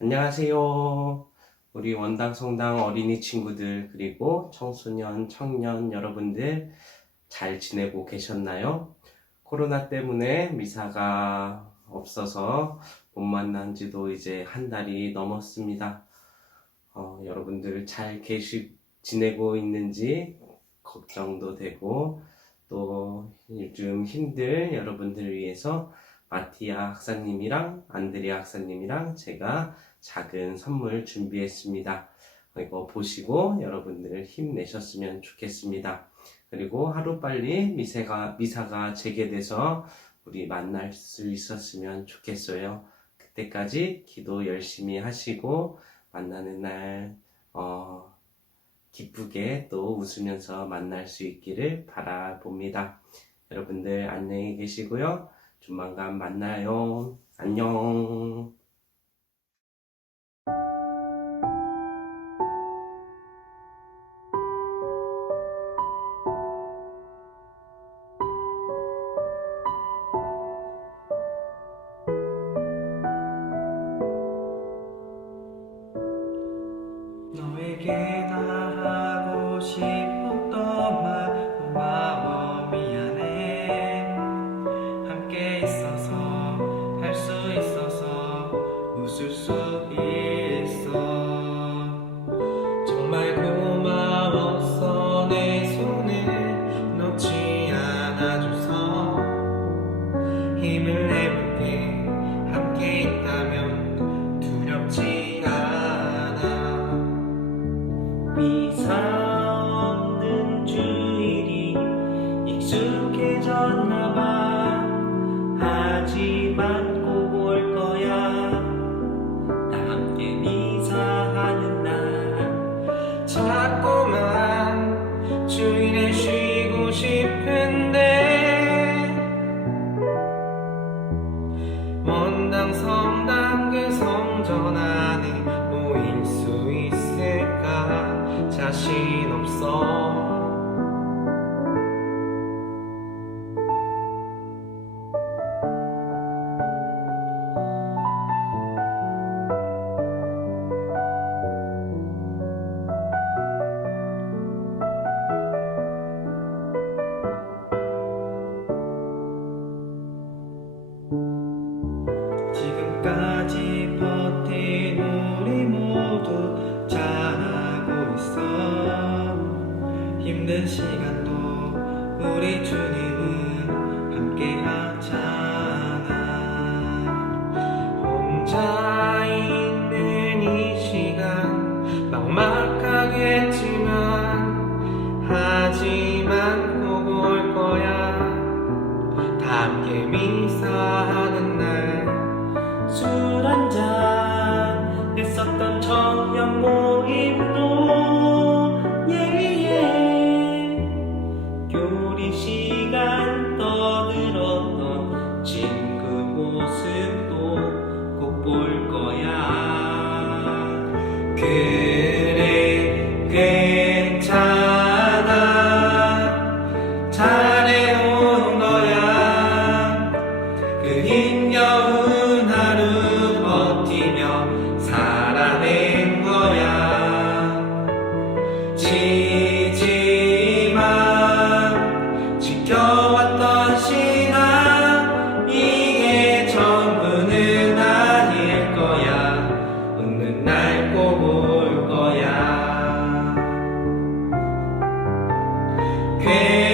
안녕하세요. 우리 원당 성당 어린이 친구들 그리고 청소년, 청년 여러분들 잘 지내고 계셨나요? 코로나 때문에 미사가 없어서 못 만난 지도 이제 한 달이 넘었습니다. 어, 여러분들 잘 계시, 지내고 있는지 걱정도 되고 또 요즘 힘들 여러분들을 위해서 마티아 학사님이랑 안드레아 학사님이랑 제가 작은 선물 준비했습니다. 이거 보시고 여러분들 힘내셨으면 좋겠습니다. 그리고 하루빨리 미세가, 미사가 재개돼서 우리 만날 수 있었으면 좋겠어요. 그때까지 기도 열심히 하시고 만나는 날, 어, 기쁘게 또 웃으면서 만날 수 있기를 바라봅니다. 여러분들 안녕히 계시고요. 조만간 만나요. 안녕. 너에게 나 하고 싶었던 말 고마워 미안해 함께 있어서 할 수 있어서 웃을 수 있어. 정말 고마웠어 내 손을 놓지 않아줘서 힘을 없는 주일이 익숙해졌나봐. 하지만 꼭 올 거야. 다 함께 미사하는 날. 자꾸만 주일에 쉬고 싶은데. 원당 성당 그 성전 안 시간도 우리 주 Hey.